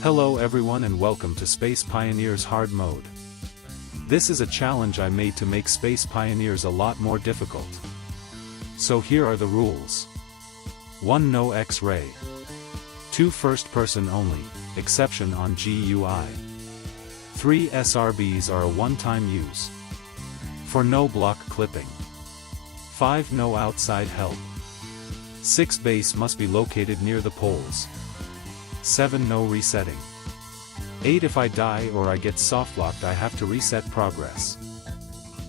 Hello everyone and welcome to Space Pioneers Hard Mode. This is a challenge I made to make Space Pioneers a lot more difficult. So here are the rules. 1. No X-ray. 2. First person only, exception on GUI. 3. SRBs are a one-time use. 4. No block clipping. 5. No outside help. 6. Base must be located near the poles. 7. No resetting. 8. If I die or I get softlocked, I have to reset progress.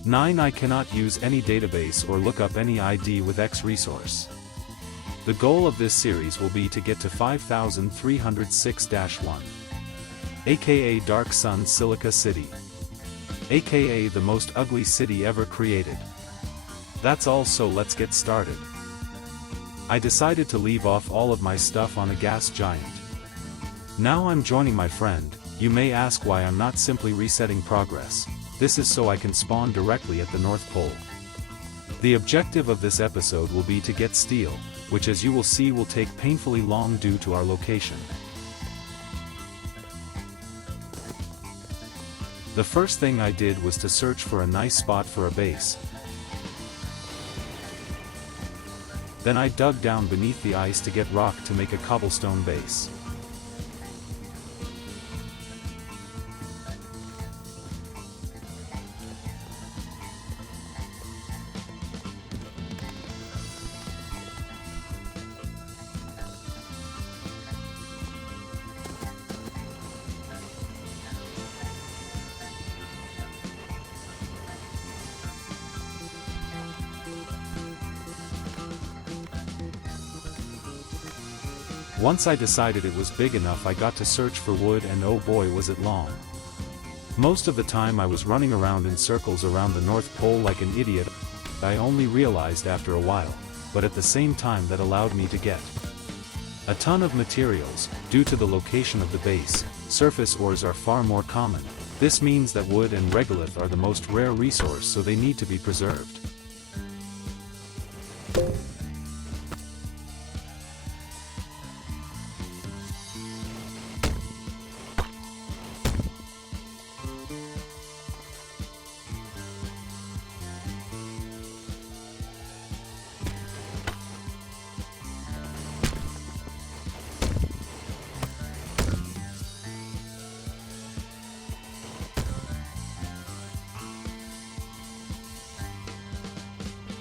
9. I cannot use any database or look up any ID with X resource. The goal of this series will be to get to 5306-1. aka Dark Sun Silica City. Aka the most ugly city ever created. That's all, so let's get started. I decided to leave off all of my stuff on a gas giant. Now I'm joining my friend. You may ask why I'm not simply resetting progress. This is so I can spawn directly at the North Pole. The objective of this episode will be to get steel, which as you will see will take painfully long due to our location. The first thing I did was to search for a nice spot for a base. Then I dug down beneath the ice to get rock to make a cobblestone base. Once I decided it was big enough, I got to search for wood, and oh boy was it long. Most of the time I was running around in circles around the North Pole like an idiot. I only realized after a while, but at the same time that allowed me to get a ton of materials. Due to the location of the base, surface ores are far more common. This means that wood and regolith are the most rare resource, so they need to be preserved.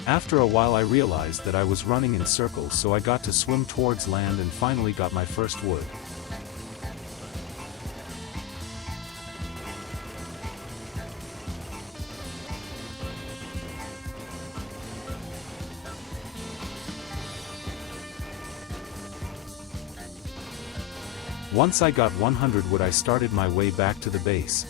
After a while I realized that I was running in circles, so I got to swim towards land and finally got my first wood. Once I got 100 wood, I started my way back to the base.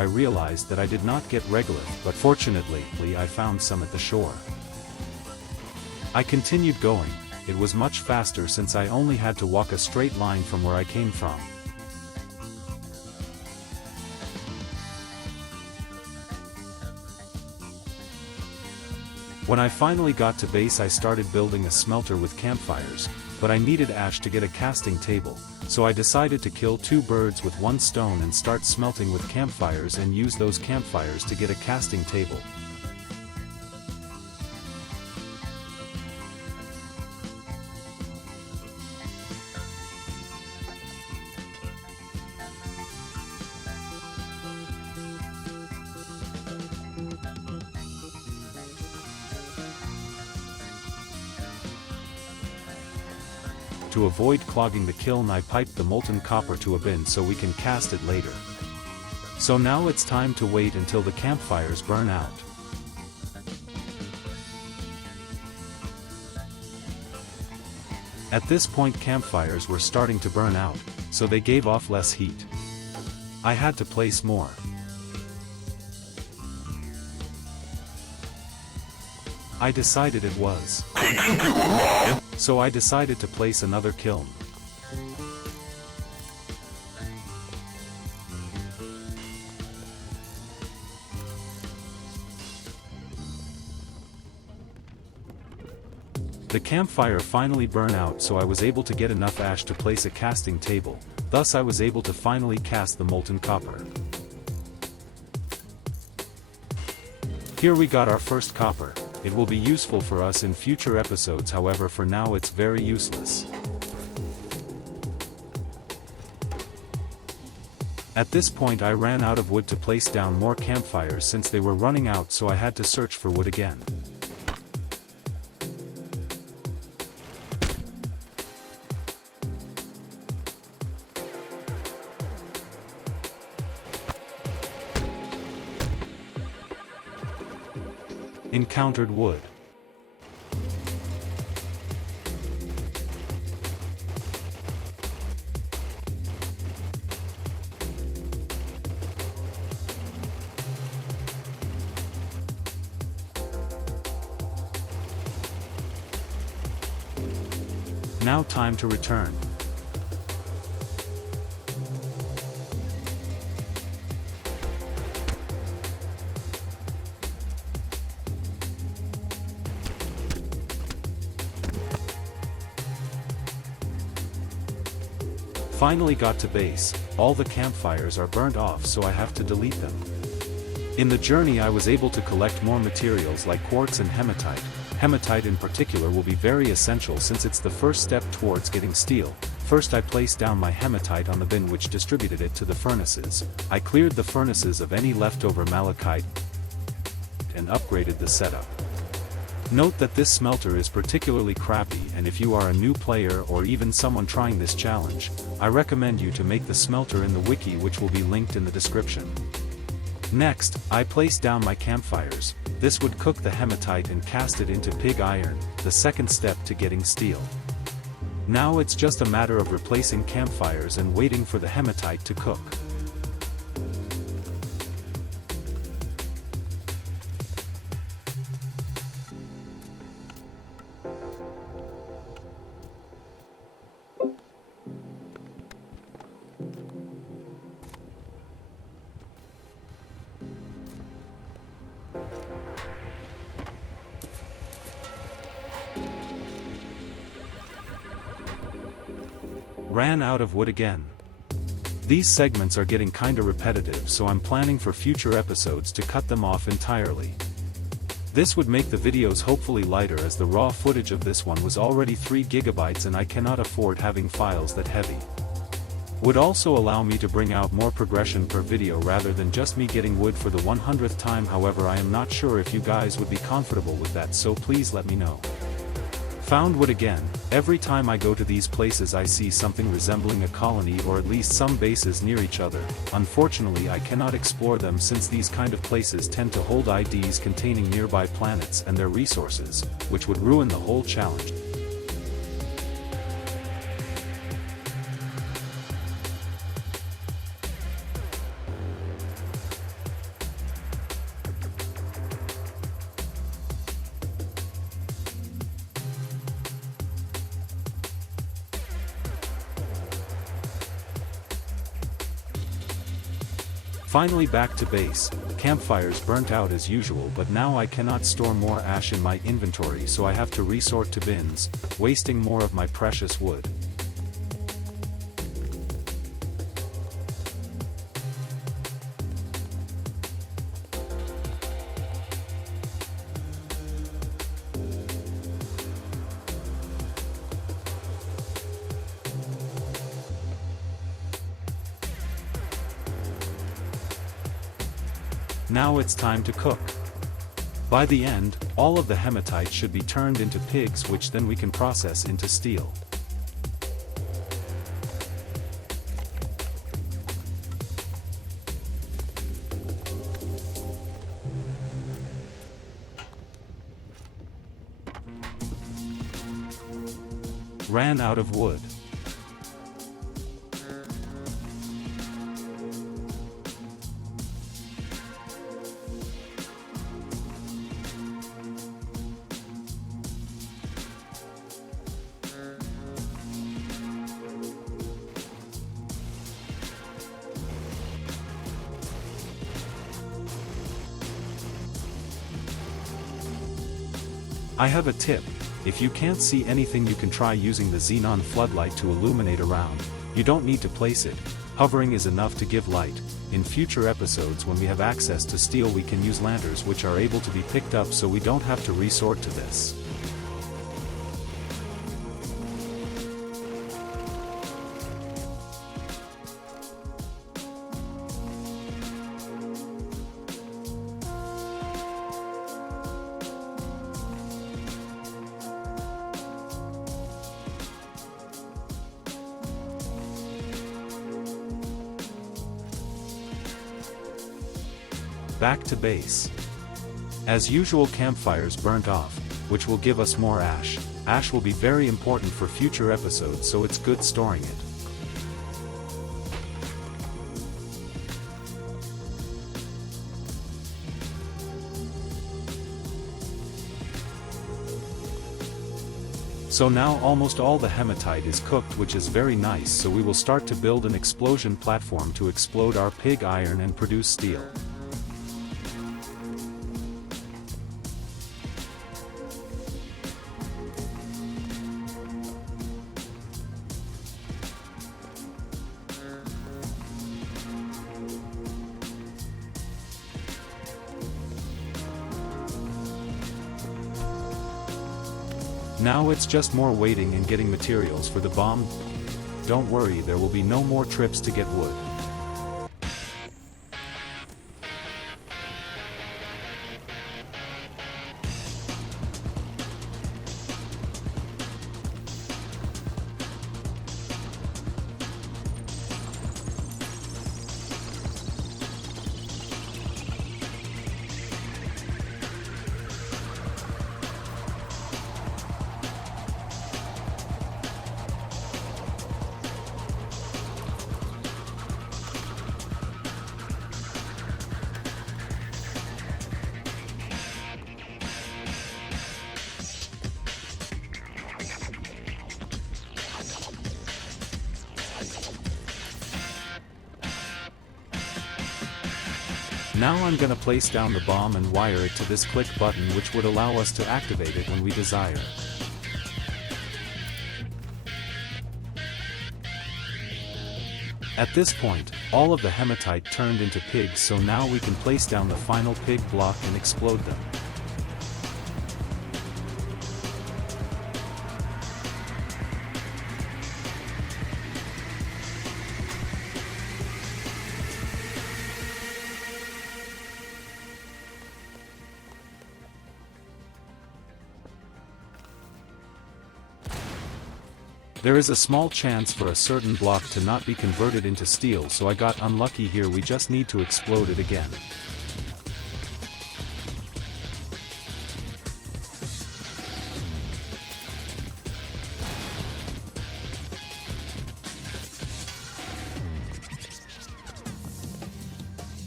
I realized that I did not get regolith, but fortunately, I found some at the shore. I continued going. It was much faster since I only had to walk a straight line from where I came from. When I finally got to base, I started building a smelter with campfires, but I needed ash to get a casting table. So I decided to kill 2 birds with 1 stone and start smelting with campfires and use those campfires to get a casting table. To avoid clogging the kiln, I piped the molten copper to a bin so we can cast it later. So now it's time to wait until the campfires burn out. At this point campfires were starting to burn out, so they gave off less heat. I had to place more. I decided it was. So I decided to place another kiln. The campfire finally burned out, so I was able to get enough ash to place a casting table, thus I was able to finally cast the molten copper. Here we got our first copper. It will be useful for us in future episodes, however for now it's very useless. At this point I ran out of wood to place down more campfires since they were running out, so I had to search for wood again. Encountered wood. Now time to return. Finally got to base. All the campfires are burnt off, so I have to delete them. In the journey I was able to collect more materials like quartz and hematite. Hematite in particular will be very essential since it's the first step towards getting steel. First I placed down my hematite on the bin which distributed it to the furnaces. I cleared the furnaces of any leftover malachite and upgraded the setup. Note that this smelter is particularly crappy, and if you are a new player or even someone trying this challenge, I recommend you to make the smelter in the wiki, which will be linked in the description. Next, I placed down my campfires. This would cook the hematite and cast it into pig iron, the second step to getting steel. Now it's just a matter of replacing campfires and waiting for the hematite to cook. Ran out of wood again. These segments are getting kinda repetitive, so I'm planning for future episodes to cut them off entirely. This would make the videos hopefully lighter, as the raw footage of this one was already 3 GB and I cannot afford having files that heavy. Would also allow me to bring out more progression per video rather than just me getting wood for the 100th time. However, I am not sure if you guys would be comfortable with that, so please let me know. Found wood again. Every time I go to these places I see something resembling a colony or at least some bases near each other. Unfortunately I cannot explore them since these kind of places tend to hold IDs containing nearby planets and their resources, which would ruin the whole challenge. Finally back to base. Campfires burnt out as usual, but now I cannot store more ash in my inventory, so I have to resort to bins, wasting more of my precious wood. Now it's time to cook. By the end, all of the hematite should be turned into pigs, which then we can process into steel. Ran out of wood. I have a tip. If you can't see anything, you can try using the xenon floodlight to illuminate around. You don't need to place it. Hovering is enough to give light. In future episodes, when we have access to steel, we can use lanterns which are able to be picked up, so we don't have to resort to this. Back to base. As usual, campfires burnt off, which will give us more ash. Ash will be very important for future episodes, so it's good storing it. So now almost all the hematite is cooked, which is very nice, so we will start to build an explosion platform to explode our pig iron and produce steel. Now it's just more waiting and getting materials for the bomb. Don't worry, there will be no more trips to get wood. Now I'm gonna place down the bomb and wire it to this click button, which would allow us to activate it when we desire. At this point, all of the hematite turned into pigs, so now we can place down the final pig block and explode them. There is a small chance for a certain block to not be converted into steel, so I got unlucky here. We just need to explode it again.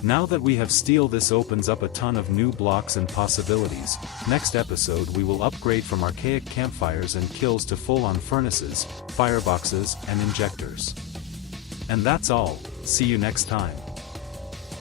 Now that we have steel, this opens up a ton of new blocks and possibilities. Next episode we will upgrade from archaic campfires and kills to full-on furnaces, fireboxes, and injectors. And that's all. See you next time.